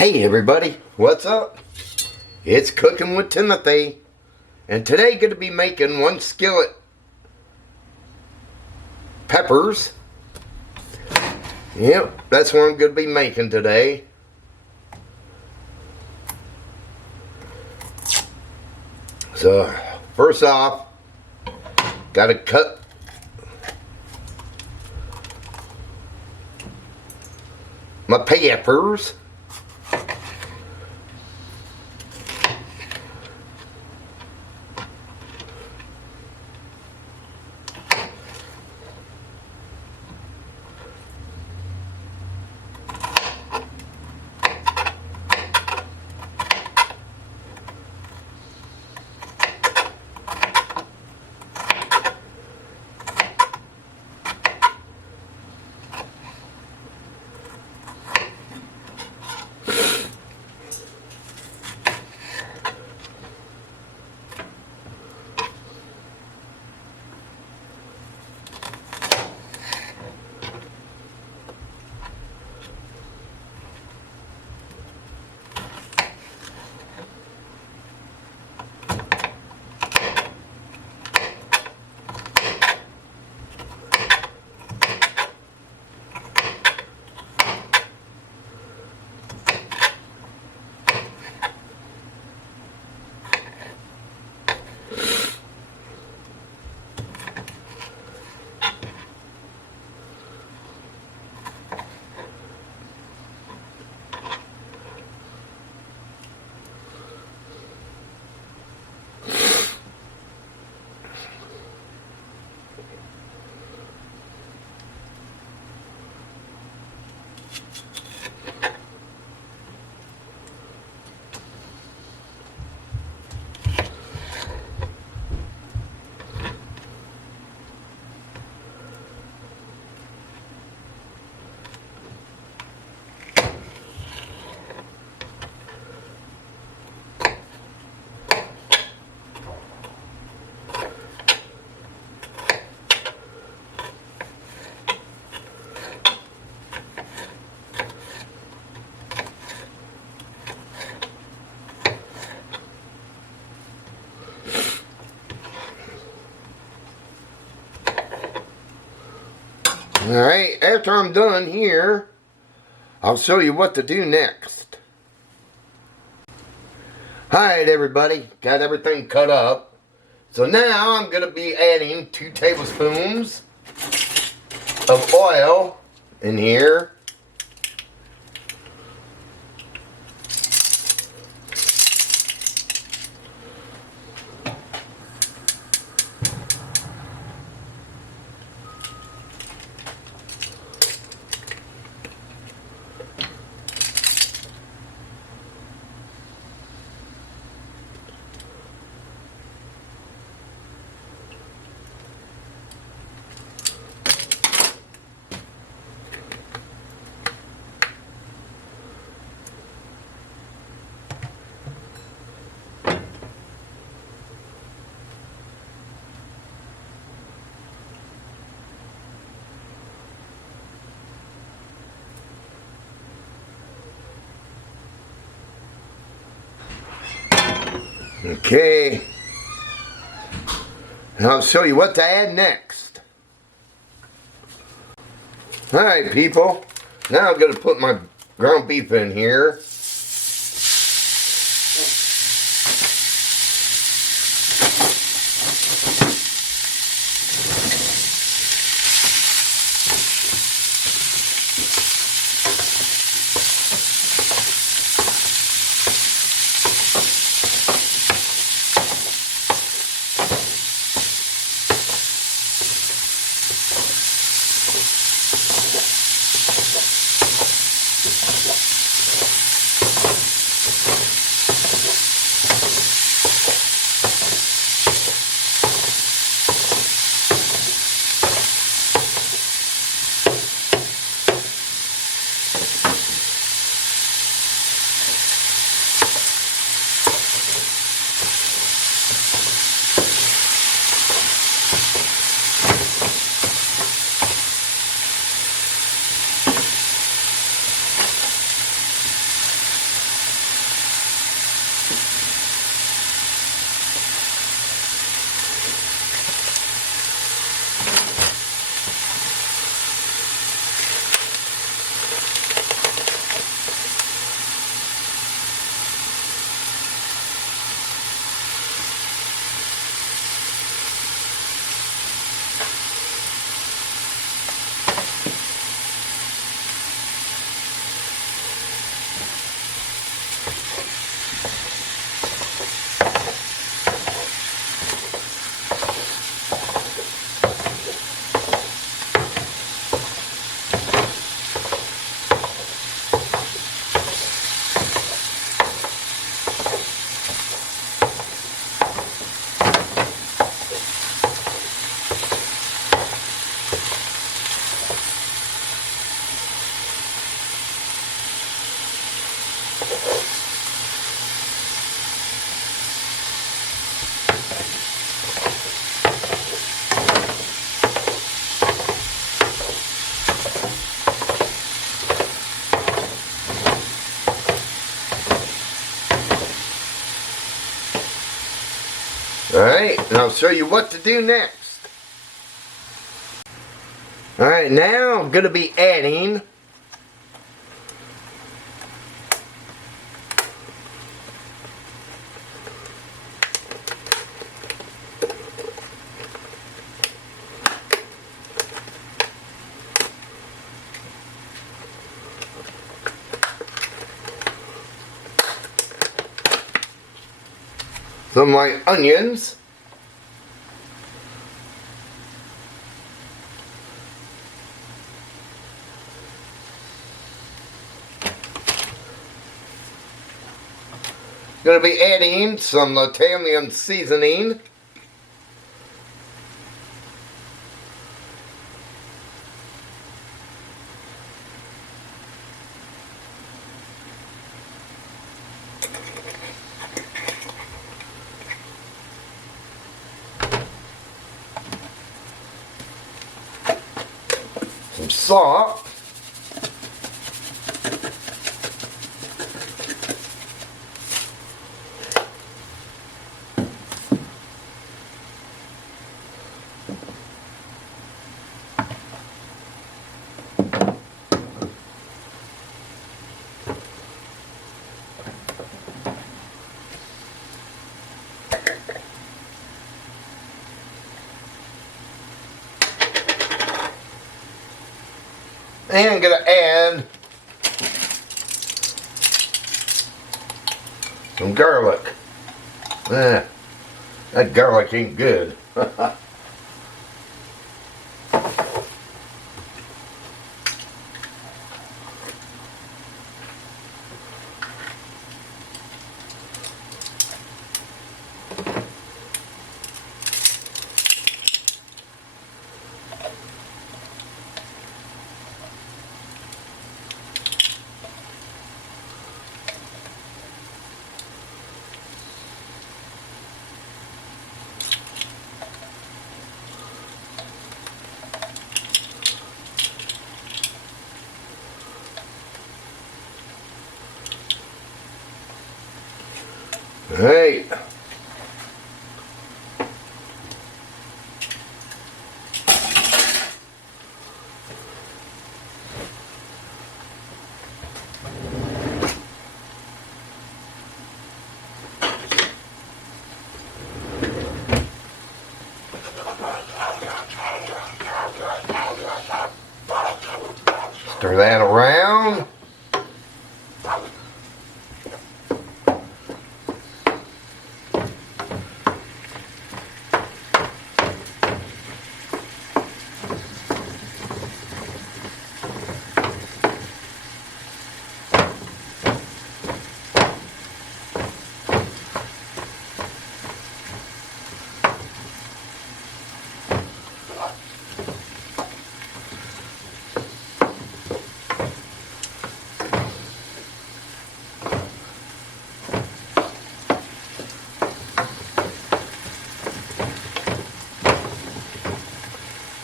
Hey everybody, what's up? It's Cooking with Timothy, and today going to be making one skillet peppers. Yep, that's what I'm going to be making today. So, first off, got to cut my peppers. Alright, after I'm done here, I'll show you what to do next. Alright everybody, got everything cut up. So now I'm going to be adding 2 tablespoons of oil in here. Okay, and I'll show you what to add next. Alright people, now I'm going to put my ground beef in here. Alright, and I'll show you what to do next. Alright, now I'm going to be adding some of my onions. Going to be adding some Italian seasoning. Some salt. And I'm going to add some garlic. That garlic ain't good. Hey. Stir that around.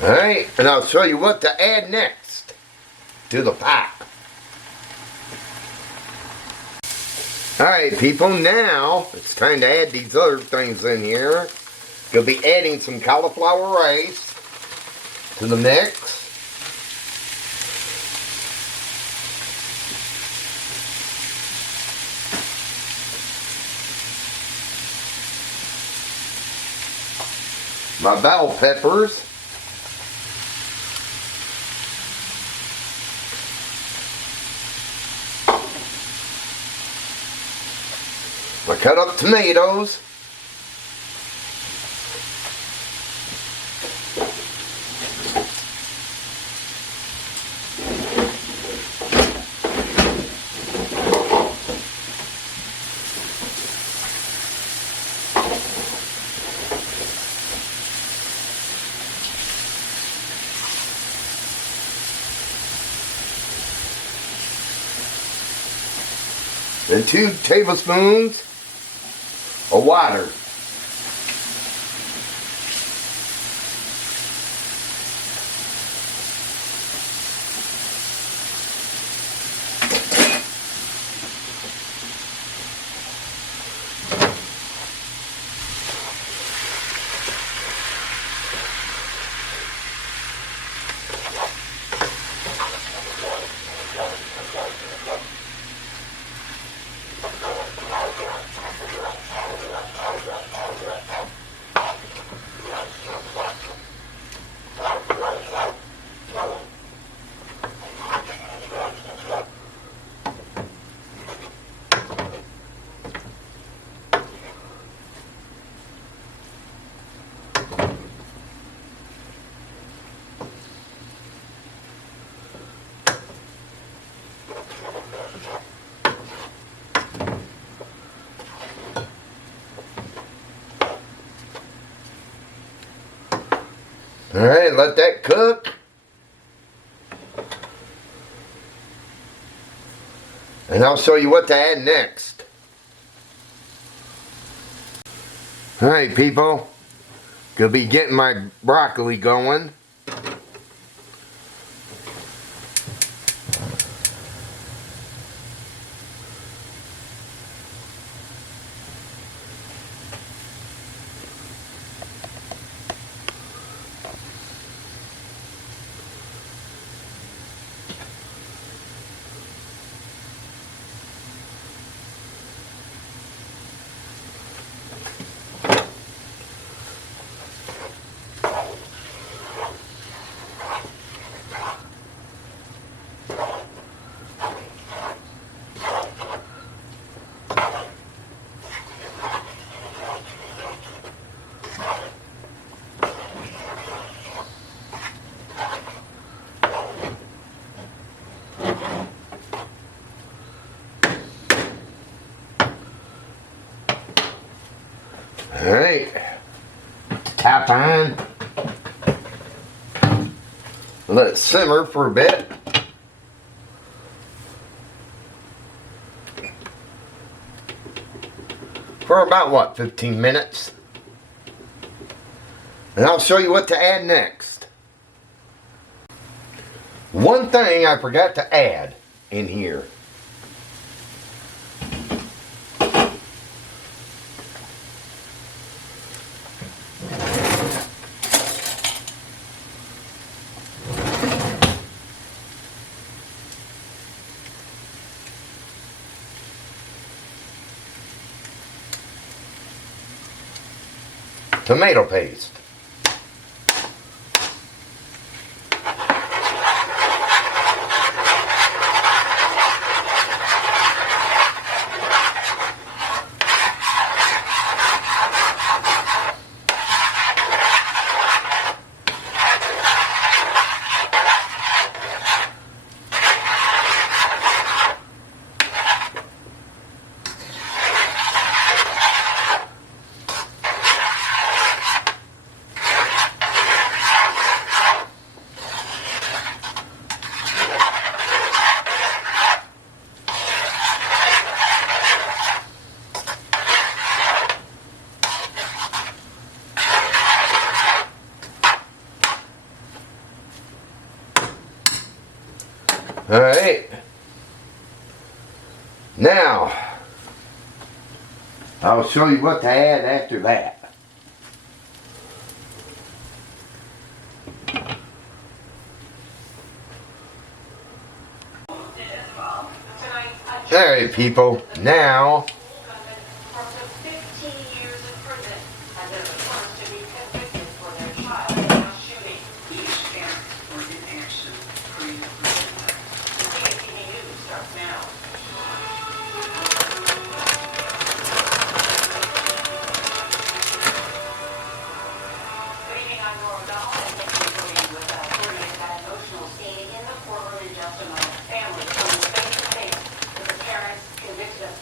Alright, and I'll show you what to add next to the pot. Alright people, now it's time to add these other things in here. Gonna be adding some cauliflower rice to the mix. My bell peppers. I cut up tomatoes. Then 2 tablespoons of water. Alright, let that cook. And I'll show you what to add next. Alright people, gonna be getting my broccoli going. Alright, tap on, let it simmer for a bit. For about what, 15 minutes? And I'll show you what to add next. One thing I forgot to add in here. Tomato paste. Alright, now I'll show you what to add after that. Alright people, now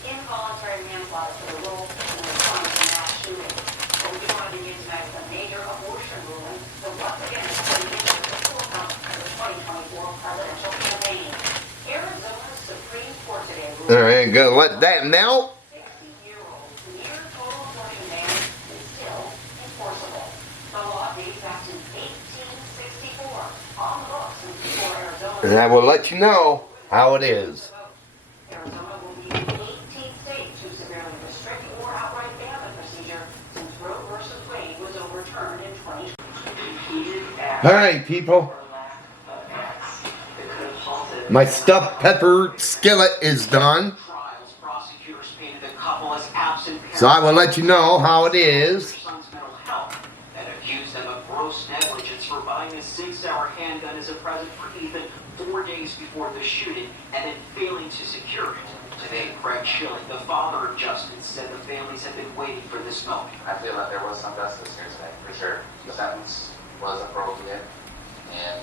involuntary Alright, gonna let that melt. And I will let you know how it is. Arizona will be the 18th state to severely restrict or outright ban the procedure since Roe versus Wade was overturned in 2020. Alright, people. My stuffed pepper skillet is done. So I will let you know how it is. And accused them of gross negligence for buying a 6-hour handgun as a present for Ethan 4 days before the shooting and then failing to secure it. Today, Craig Schilling, the father of Justin, said the families have been waiting for this moment. I feel that there was some justice here today, for sure. The sentence was appropriate, and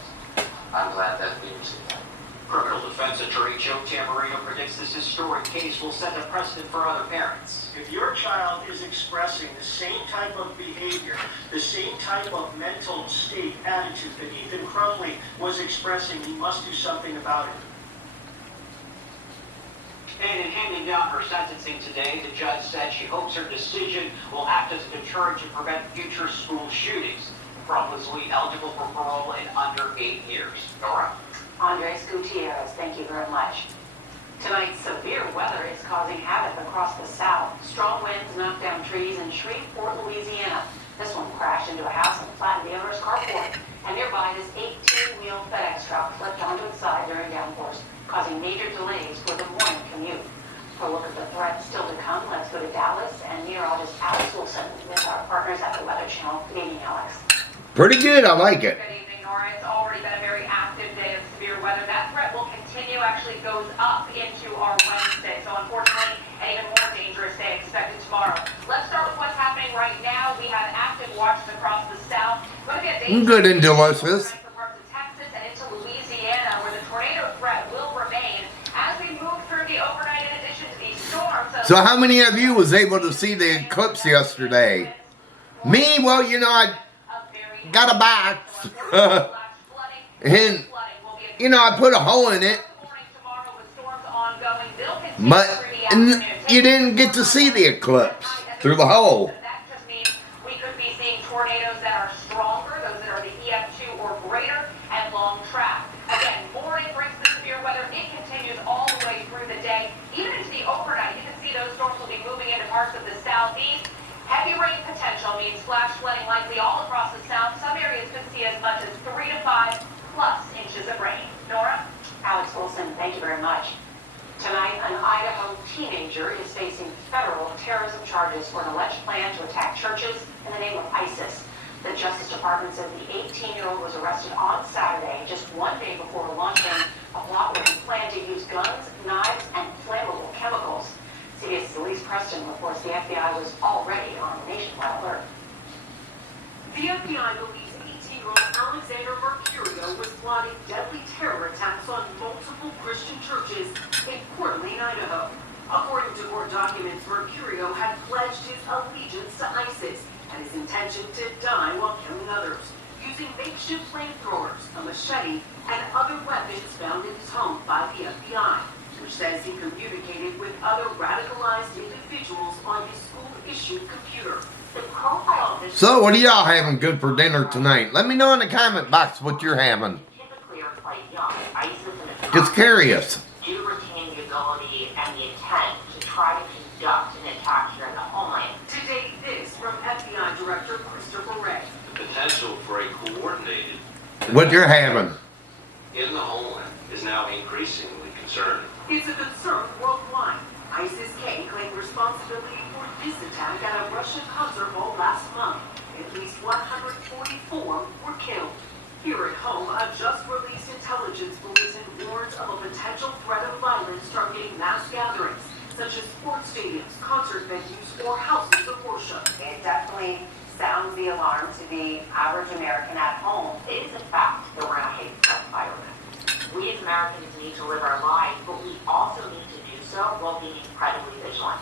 I'm glad that we received that. Criminal defense attorney Joe Tamburino predicts this historic case will set a precedent for other parents. If your child is expressing the same type of behavior, the same type of mental state, attitude that Ethan Crumley was expressing, you must do something about it. And in handing down her sentencing today, the judge said she hopes her decision will act as a deterrent to prevent future school shootings. Crumley was eligible for parole in under 8 years. Nora? Andres Gutierrez, thank you very much. Tonight, severe weather is causing havoc across the south. Strong winds knocked down trees in Shreveport, Louisiana. This one crashed into a house and flattened the owner's carport. And nearby, this 18-wheel FedEx truck flipped onto its side during downpours, causing major delays for the morning commute. For a look at the threat still to come, let's go to Dallas and meteorologist Alex Wilson with our partners at the Weather Channel. Good evening, Alex. Pretty good, I like it. Good evening, Nora. It's already been a very active day of severe weather. That threat will continue, actually goes up into our Wednesday. So unfortunately, an even more dangerous day expected tomorrow. Let's start with what's happening right now. We have active watches across the south. Going to be a dangerous Good and delicious. for parts of Texas and into Louisiana, where the tornado threat will remain as we move through the overnight in addition to these storms. So how many of you was able to see the eclipse yesterday? Me, well, you know, I got a box. And, you know, I put a hole in it. But you didn't get to see the eclipse through the hole. That just means we could be seeing tornadoes that are stronger, those that are the EF2 or greater, and long track. Again, morning brings the severe weather. It continues all the way through the day. Even into the overnight, you can see those storms will be moving into parts of the southeast. Heavy rain potential means flash flooding likely all across the south. Some areas could see as much as 3 to 5 plus inches of rain. Nora? Alex Wilson, thank you very much. Tonight, an Idaho teenager is facing federal terrorism charges for an alleged plan to attack churches in the name of ISIS. The Justice Department says the 18-year-old was arrested on Saturday, just 1 day before launching a plot where he planned to use guns, knives, and flammable chemicals. CBS's Elise Preston reports the FBI was already on a nationwide alert. The FBI believes 18-year-old Alexander Mercurio was plotting deadly terror attacks on multiple Christian churches in Coeur d'Alene, Idaho. According to court documents, Mercurio had pledged his allegiance to ISIS and his intention to die while killing others, using makeshift flamethrowers, a machete, and other weapons found in his home by the FBI, which says he communicated with other radicalized individuals on his school-issued computer. The profile of this So what are y'all having good for dinner tonight? Let me know in the comment box what you're having. Typically are quite young. ISIS and Just curious. do retain the ability and the intent to try to conduct an attack here in the homeland. Today, this from FBI Director Christopher Wray. The potential for a coordinated What you're having. in the homeland is now increasingly concerning. It's a concern worldwide. ISIS-K claimed responsibility for this attack at a Russian concert hall last month. At least 144 were killed. Here at home, a just-released intelligence bulletin warns of a potential threat of violence targeting mass gatherings, such as sports stadiums, concert venues, or houses of worship. It definitely sounds the alarm to the average American at home. It is a fact that we're in a hate-filled environment. We as Americans need to live our lives, but we also need to do so while being incredibly vigilant.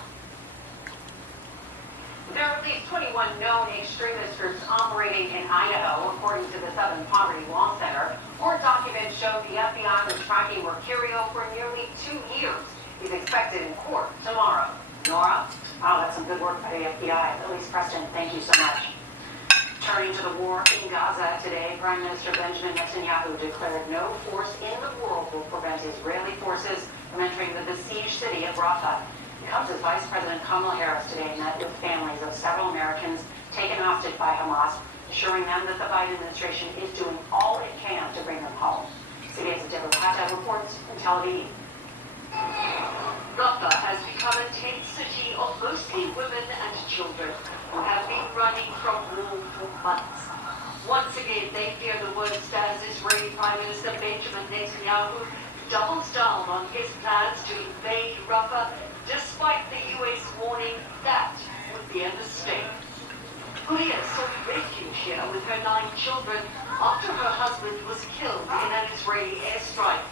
There are at least 21 known extremist groups operating in Idaho, according to the Southern Poverty Law Center. Court documents show the FBI was tracking Mercurio for nearly 2 years. He's expected in court tomorrow. Nora? Wow, that's some good work by the FBI. Elise Preston, thank you so much. Turning to the war in Gaza today, Prime Minister Benjamin Netanyahu declared no force in the world will prevent Israeli forces from entering the besieged city of Rafah. It comes as Vice President Kamala Harris today met with families of several Americans taken hostage by Hamas, assuring them that the Biden administration is doing all it can to bring them home. CBS's Deborah Pata reports in Tel Aviv. Rafah has become a tent city of mostly women and children who have been running from war for months. Once again, they fear the worst as Israeli Prime Minister Benjamin Netanyahu doubles down on his plans to invade Rafah, despite the U.S. warning that would be a mistake. Korea sought refuge here with her 9 children after her husband was killed in an Israeli airstrike.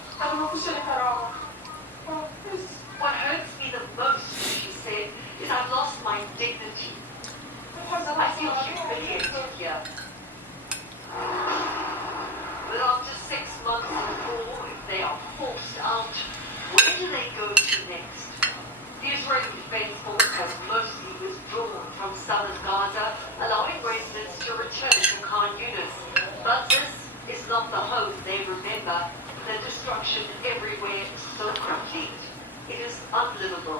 What hurts me the most, she said, is I've lost my dignity. I feel humiliated here. But after 6 months of war, if they are forced out, where do they go to next? The Israeli Defense Force has mostly withdrawn from southern Gaza, allowing residents to return to Khan Yunis. But this is not the home they remember. The destruction everywhere is so complete. It is unlivable.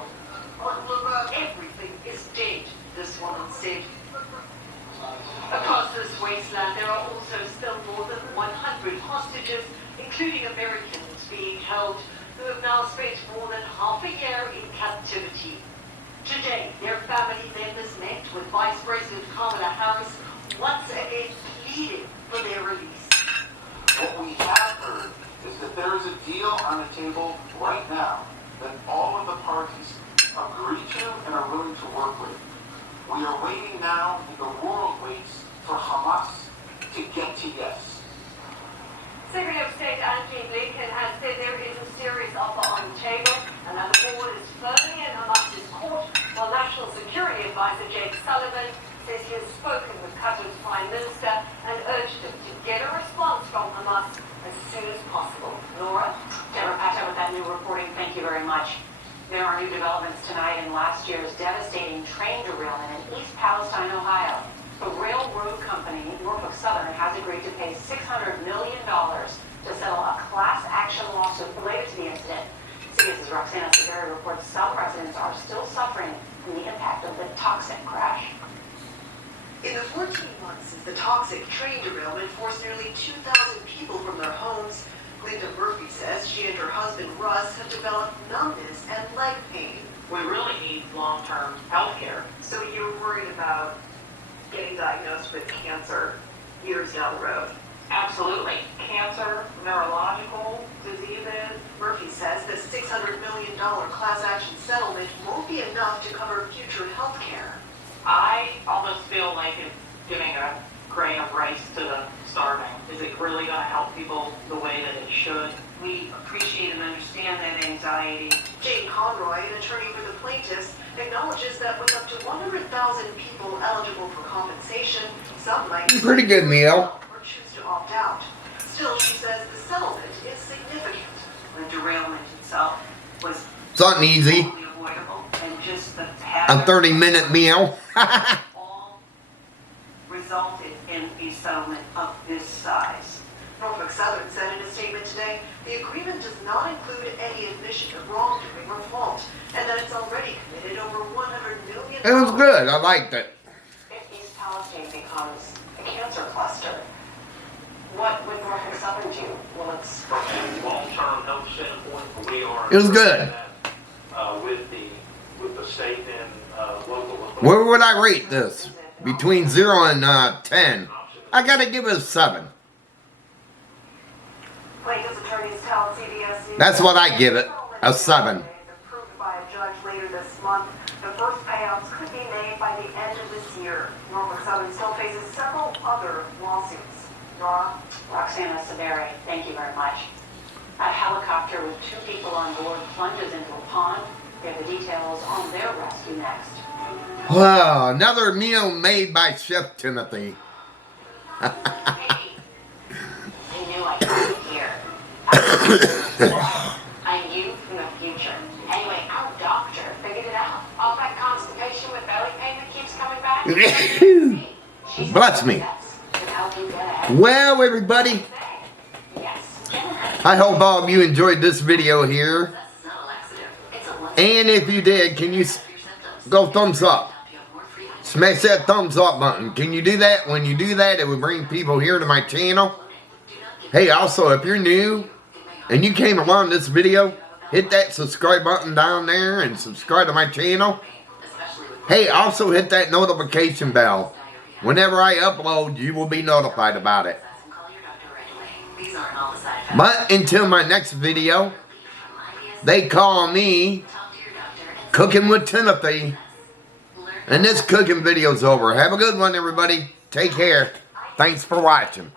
Everything is dead, this woman said. Across this wasteland, there are also still more than 100 hostages, including Americans being held, who have now spent more than half a year in captivity. Today, their family members met with Vice President Kamala Harris, once again pleading for their release. What we have heard is that there is a deal on the table right now that all of the parties agree to and are willing to work with. We are waiting now, and the world waits for Hamas to get to yes. Secretary of State Antony Blinken has said there is a serious offer on the table and that the ball is firmly in Hamas's court, while National Security Advisor Jake Sullivan says he has spoken with Qatar's Prime Minister and urged him to get a response from Hamas as soon as possible. Laura? Deborah Pata with that new reporting. Thank you very much. There are new developments tonight in last year's devastating train derailment in East Palestine, Ohio. The railroad company, Norfolk Southern, has agreed to pay $600 million to settle a class action lawsuit related to the incident. CBS's Roxana Severi reports some residents are still suffering from the impact of the toxic crash. In the 14 months since the toxic train derailment forced nearly 2,000 people from their homes, Linda Murphy says she and her husband Russ have developed numbness and leg pain. We really need long-term health care. So you're worried about getting diagnosed with cancer years down the road? Absolutely. Cancer, neurological diseases. Murphy says the $600 million class action settlement won't be enough to cover future health care. I almost feel like it's giving a grain of rice to the starving. Is it really going to help people the way that it should? We appreciate and understand that anxiety. Jane Conroy, an attorney for the plaintiffs, acknowledges that with up to 100,000 people eligible for compensation, some might Pretty good meal. or choose to opt out. Still, she says the settlement is significant. The derailment itself was Something easy. totally avoidable, and just the A 30-minute meal. all resulted in a settlement of this size. Norfolk Southern said in a statement today, the agreement does not include any admission of wrongdoing or fault, and that it's already committed over $100 million. It was good. I liked it. If East Palestine becomes a cancer cluster, what would Norfolk Southern do? Will it's From a long-term health standpoint, we are. It was good. With the state and local. Where would I rate this? Between 0 and 10. I gotta give it a 7. Plaintiff's attorneys tell CBS News That's what I give it. A 7. Approved by a judge later this month. The first payouts could be made by the end of this year. Norfolk Southern still faces several other lawsuits. Nora? Roxana Severi, thank you very much. A helicopter with 2 people on board plunges into a pond. We have the details on their rescue next. Wow, another meal made by Chef Timothy. Hey, I knew I'd come here. I'm you from the future. Anyway, Bless me. Well, everybody, I hope all of you enjoyed this video here. And if you did, can you go thumbs up? Smash that thumbs up button. Can you do that? When you do that, it will bring people here to my channel. Hey, also, if you're new and you came along this video, hit that subscribe button down there and subscribe to my channel. Hey, also hit that notification bell. Whenever I upload, you will be notified about it. But until my next video, they call me Cooking with Timothy. And this cooking video's over. Have a good one, everybody. Take care. Thanks for watching.